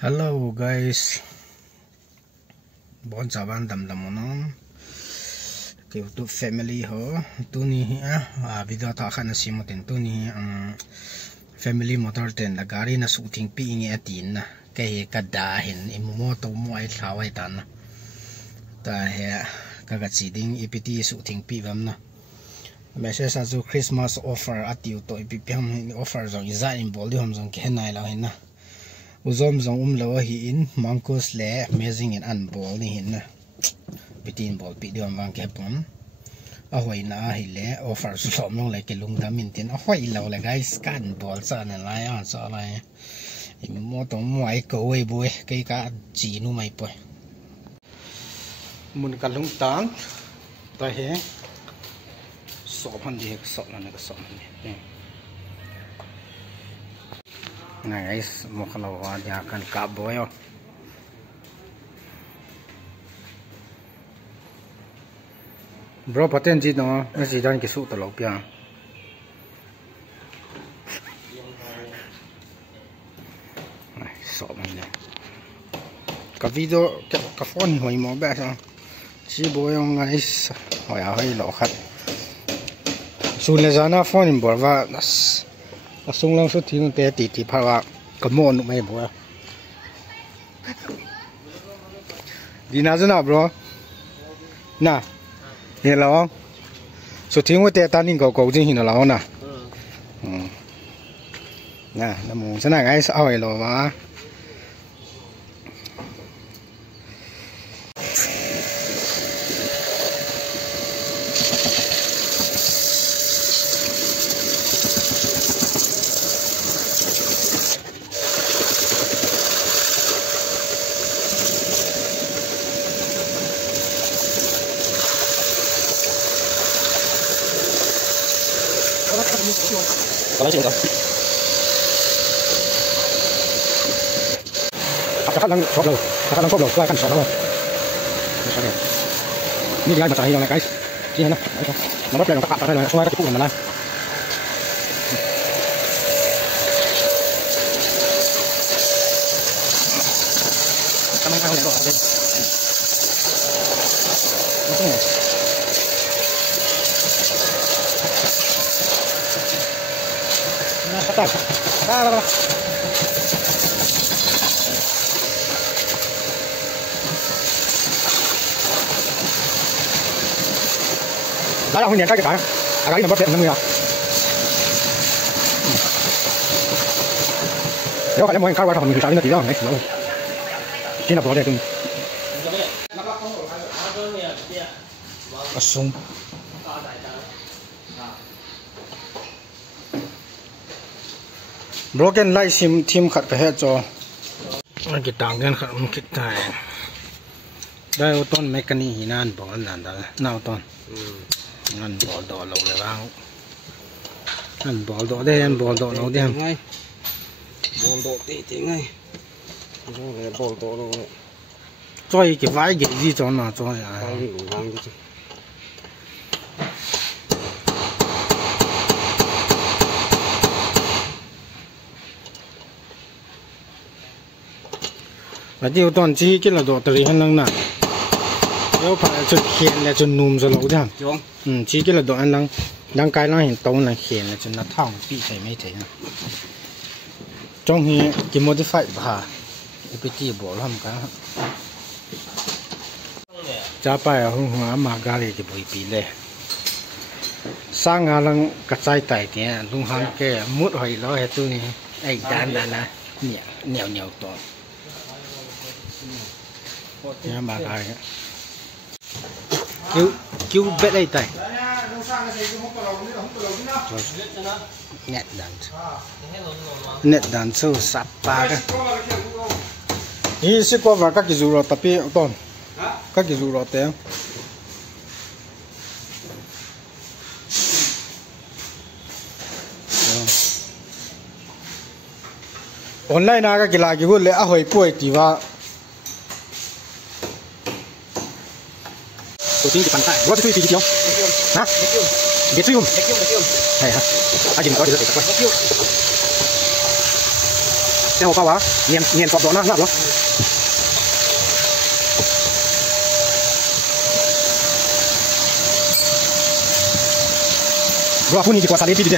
Hello guys, bon chào đầm đầm nó kiểu tụ family ho tu ni video ta khana sim ten tu ni family motor ten la gari na shooting pi nge atin na ke ka da hin imumo to mo ai thawai tan na ta he ka ga chi ding ipiti shooting pi vam na message azu Christmas offer atiu to ipipam offer zong iza in bol di hom zong ke nai la hin na uzom zong lo hi in mangkos le amazing in an bol ni hin na bitin bol pi diom wang ke pon a hoi na hi le offer su som long le ke lung da min tin a hoi lo le guys kan bol sa na lai a sa lai mo tong mo ai ko wei boi ke ka chi nu mai poi mun ka lung tang ta he so phan di so na ka so ni guys mo kalau dia akan kaboy bro paten ji no nasi dan ke su to lo pia so man ne ka video ka phone hoi mo ba sa chi boy guys hoi a hoi lo khat su le jana phone bor wa sung long số thì nó té tì phá vào cầm môn nó mấy bữa đi nào nào bro nè hiện là không số thì nó té tan đi cầu cầu trên hình là không nè nè nó muốn thế này cái sao vậy rồi mà có chuyện rồi khá lăng shop rồi qua căn shop rồi như cái mà chạy rồi này cái gì nữa nó bắt lên các bạn đây là xoay các cái phụ mà này cảm ơn các bạn đã đó là không nhận cái cả cái này bắt điện 50 à nếu phải mỗi khai qua thằng mình trả đến tỷ đó này chỉ là bỏ đây từng sung broken light sim team khát cái hết cho cái tảng cái khát một cái tai đây ô tô mechanic hinan bỏ lần đó nào ton ăn bỏ đỏ lâu lại vào ăn bỏ đỏ đây ăn bỏ đỏ lâu đây ngay bỏ đỏ tí ngay rồi bỏ đỏ lâu cho cái vải cái gì cho nó cho à và điều toàn chi cái là đỏ tươi hơn năng nè nếu phải chụp hiện là chụp nùm rồi lâu chứ chỉ cái là đỏ ăn năng cái nó hiện tông là hiện là chụp nó thòng bị thấy mấy thấy trong khi cái modify bà cái tí bỏ làm cái giá bài ở hông hóa mà gà thì bồi bị lệ sang ngà lăng cắt trái tay thì lung hàng cái mút hồi đó hết tôi ấy đàn là nhèo to nha bà gà cứu biết đây tay net đàn sâu sắp ba cái đi sẽ qua vào các cái dù rồi tập đi toàn các cái dù rồi téo online na cái là cái vụ lẽ hồi cuối thì vào tôi tính cái bàn tay, tôi suy gì hả? Cái suy không? Này hả? Anh chỉ có thể quay. 之後嘅話黏咗啦，啱咯。Gua pun ini kuasa lebih dia.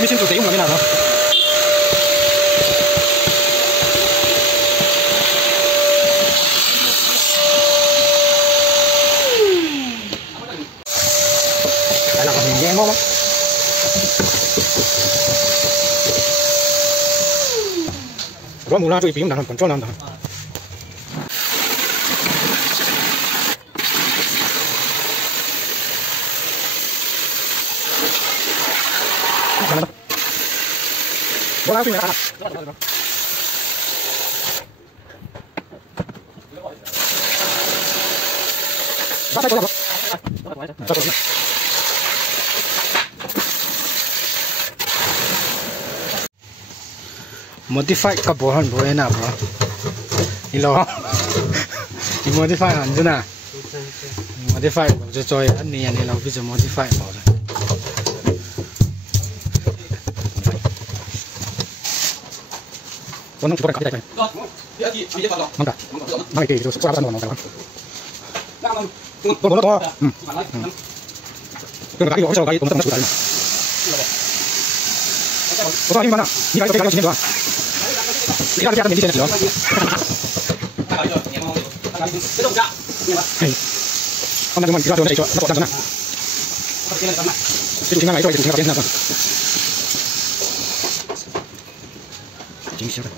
Ini sih tuh saya nggak kenal. Anak kami yang ngomong. Gua mulai tuh ipim dalam kontrol nanti. Bola sini anak. Bapak bola. Modify ka bohan boy na bro. Ilo. Modify han juna. Modify jo choi an ni ani lo bi jo modify bo. Con chúng tôi đang cắt đây. Măng cả. Măng cái rồi xóa ra nó rồi. Con nó to. Cái đó cái cũng tầm nó. Có bao nhiêu mana? Ini kalau kita doang. Kita lihat di sini loh. Om teman kita coba itu, nak sana. Itu tinggal itu tinggal pakai sana. Jing siapa?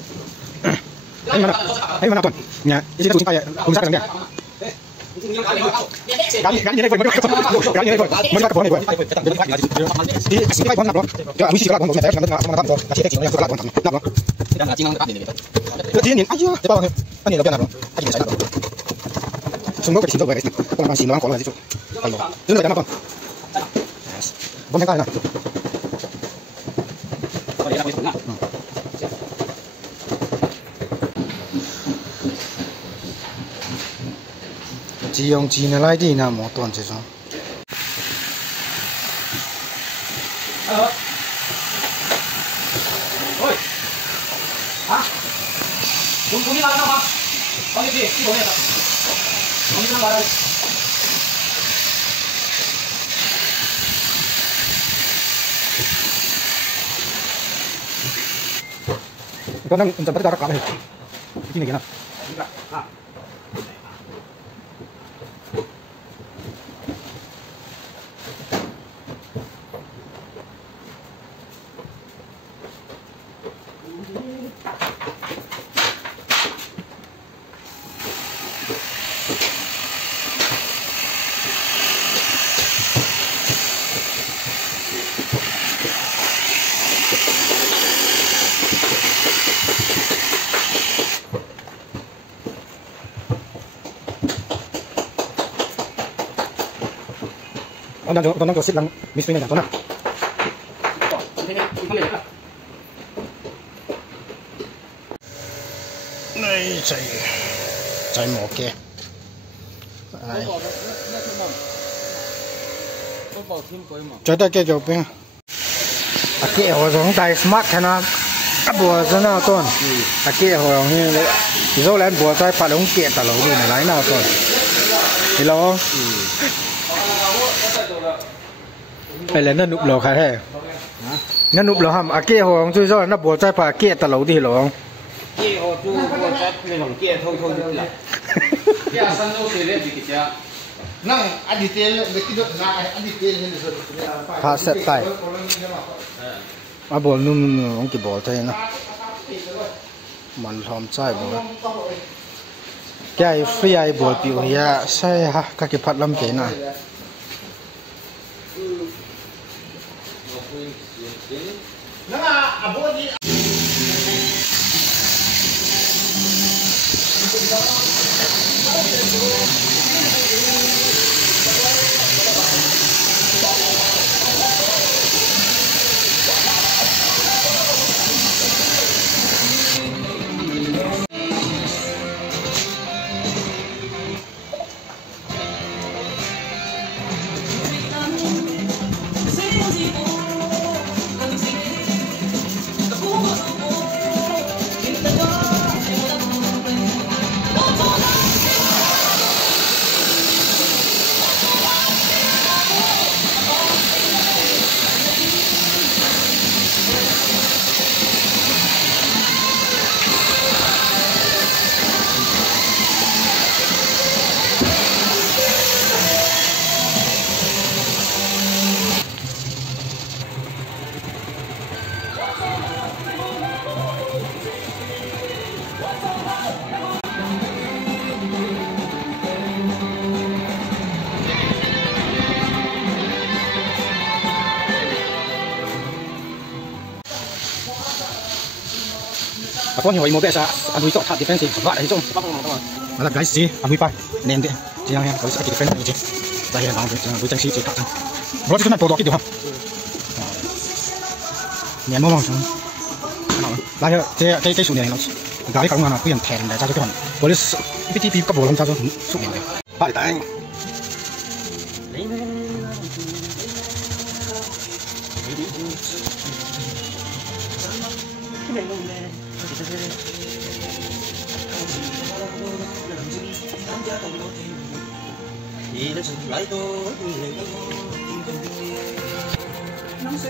Ayo mana tuan? Ya, ini tu sampai umsar kan dia. Kali ini boleh boleh boleh boleh boleh. Di sini boleh nak bro. Ya, mesti kalau boleh saya nak sama nak kasih text yang kalau boleh nak bro. Kita nak tinggal kat ini. Jadi ni aja, cepat ni. Ani dah nak bro. Aje saya bro. Semua ke sini boleh. Kalau masih nak kalau itu. Ayo. Itu dah nak bro. Boleh kan nak. Boleh nak boleh nak.只用只能来的那么多这种。Hello。喂。啊？你来干嘛？放进去，一桶面的。我们这来。Kau nak untuk berapa kali? Ini gimana? Ah. Con đang xếp lăng mít này con nào? Này chạy một kê. Chạy tới kê chụp bên. Kê ở trong tay smart thế nào? bùa cho nào tuần kia hồi như dâu lên bùa cho phải đóng kiện tả lẩu đi này lái nào tuần thì lo phải lên nó nụp lẩu khai thế nó nụp lẩu hầm kia hồi chui rồi nó bùa cho phải kiện tả lẩu đi lẩu kia hồi chui bùa cho cái lẩu kia thôi là kia sân đâu thì đấy gì chứ năng anh đi tiền lấy cái đó na anh đi tiền lên rồi phá set tay à bùa nung ông kì bùa thế nè mình làm trái bùa cái free bùa biểu hiện sai ha các cái phát lâm thế này Apa ni wajib biasa, aku itu tak defensif, sebab itu. Malah guys sih, aku ipai, nende, jangan yang kalau sakit defensif aja. Saya yang bangun, jangan bukan sih tak. Bro itu nak bodoh gitu ha. Ni mau macam. Lah ya, cái số này nó, cái cái ngon là cái thèn để cho cái phần. Boleh PTP cái bộ lông cho số này. Phải tại.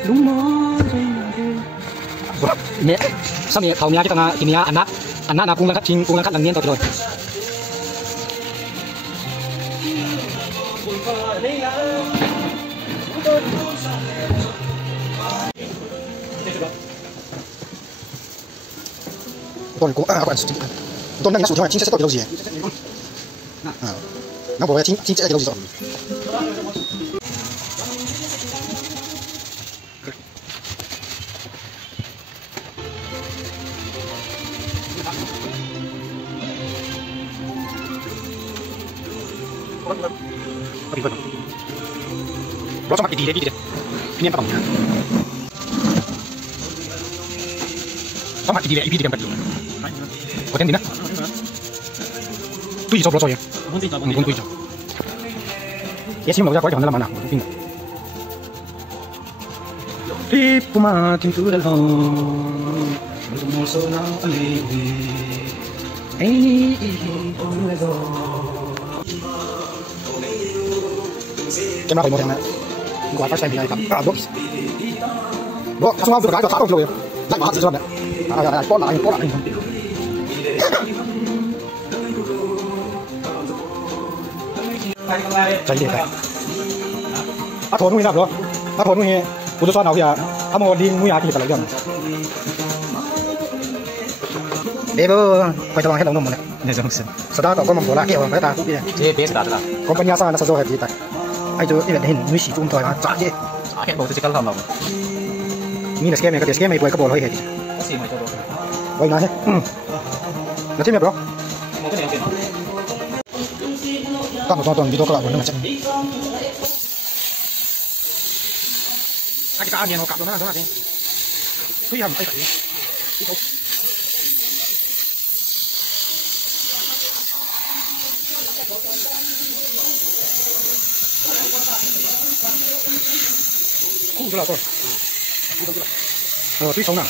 Đúng rồi. Mẹ, sao mẹ thầu nhà cái tầng thì nhà anh nát là cũng đang cắt lần nhiên rồi. Còn tôi đang số cho chính sẽ có điều gì? Nó bảo chính sẽ điều gì rồi? Nó trong mặt đi đấy, anh em bắt đầu. Trong mặt đi đấy, đi đem bắt đầu. Có tên gì nữa? Tùy cho bro rồi. Mình tùy cho. Cái xem nó ra quái chọn là nào? Phim. Đi puma tìm thứ đâu. Một số nào anh ấy không lấy đâu. Cái nào phải một thằng này. Qua phát xem này tập. Bro. Bro, sao vừa cái cho tháo đâu rồi. Lại mà gì rồi này. Có lại. Chạy đi đây. Thổi nuôi nào rồi? Thổi nuôi, tôi cho nào kìa? Một đi nuôi thì phải lấy gần. Để bơ quay tao hết đồng này. Này giống sừng. Sau đó có một bộ lá kia phải ta cũng đi. Chế bé đã là. Có bên nhà sao nó sao hết gì ta? Ai cho cái hình nuôi xì chung thôi mà chả chứ. Hết bộ tôi chỉ cần làm đâu. Mi là scam này, cái scam này quay cái bộ hơi hết. Có gì mà cho được. Quay nói hết. Nó thêm bro. Một cái này Các một tuần video các bạn muốn mà chắc. Cái cá này nó cặp nó là thế. Tuy hầm ai phải. Không, cái là tôi. Tuy sống nào.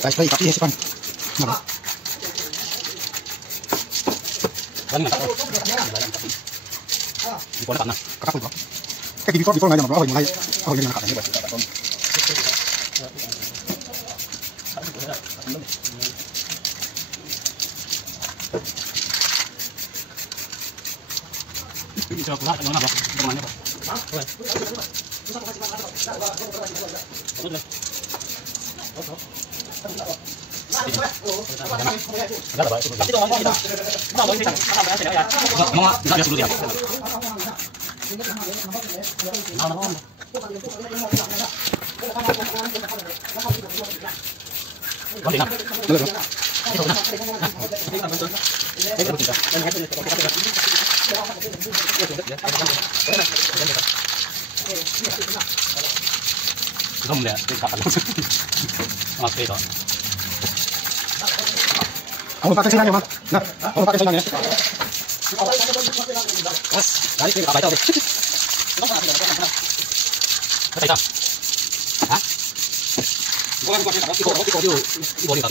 guys play tapi sih pan mana ini nggak tahu di pon tanah kakak pun kayak di pon nggak nyampe mulai oh ini kakak ini buat ini coba pulang dengan apa temannya pak không để cái cặp luôn ok rồi ông phát cái xanh không nè ông phát cái xanh này đấy cái bài tao cái tay sao hả qua cái cổ đi đi hả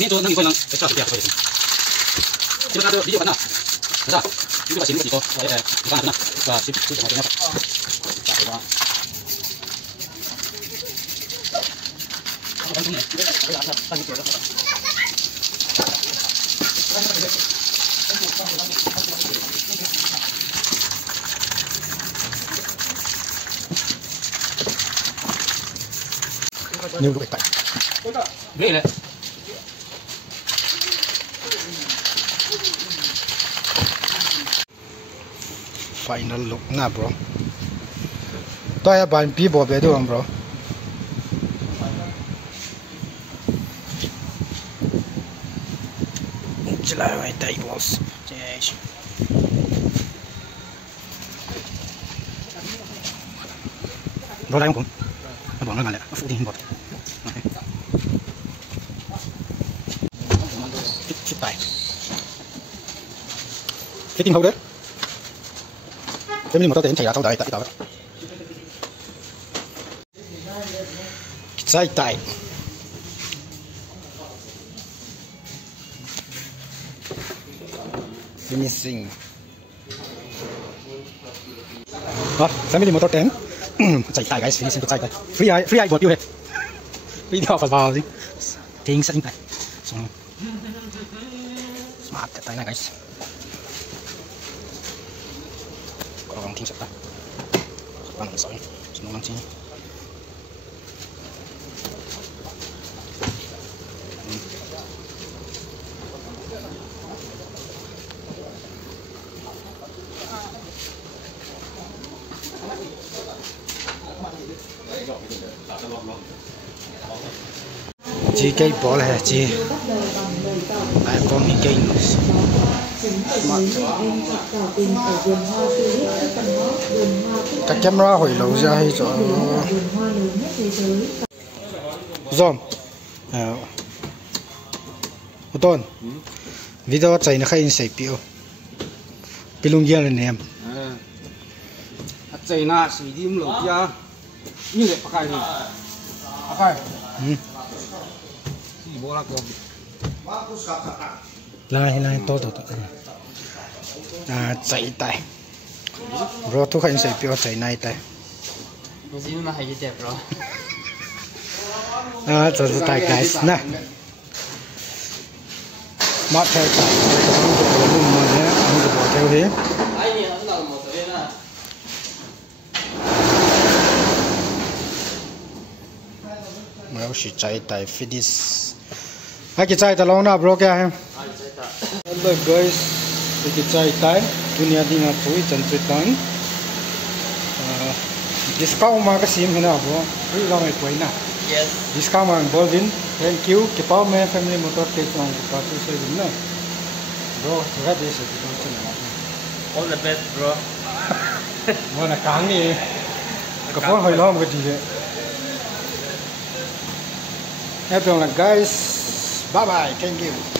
ini tuh nang ikon extra seperti apa ini kita ada video kan nah bisa itu kasih ini gitu bukan nah sip macamnya nhiều lúc tại ghê đấy final look na bro to ya ban pi bo be do bro chila mai tables yes bro lại không bro nó lại phụ đi bot chụp tay cái tim hậu đấy cái mình một tên chạy ra thâu đại tại đó sai tay finishing đó family motor ten chạy tay guys finishing chạy tay free eye buat you hết video vào gì tiếng setting tay smart tay này guys còn thêm sắp bằng sỏi nó làm chi chỉ cây bỏ là chỉ tại con cái cây các camera hồi lâu ra hay cho zoom một tuần video chạy nó khai sấy piu pilung giang lên em chạy na sấy đi một giờ như vậy phải đi phải lai to chạy tay bro thu khai sấy piu chạy này tay gì mà hay đẹp rồi cho tay guys nè mất theo chạy luôn mà nhé không được bỏ theo thế mà ông chỉ chạy tay finish hai cái chạy tay lâu na bro kia em hello guys cái chạy tay dunia đi ngã pui chân tuyệt tán discount mà cái sim thế nào bro free lo mày quay nè yes discount mà Bolvin thank you cái bao mẹ family motor take long cái bao nhiêu xây dựng nữa bro chúng ta đi sẽ đi đâu chơi nào all the best bro mà là cáng đi cái phone hơi lo một cái gì đấy everyone like guys bye bye thank you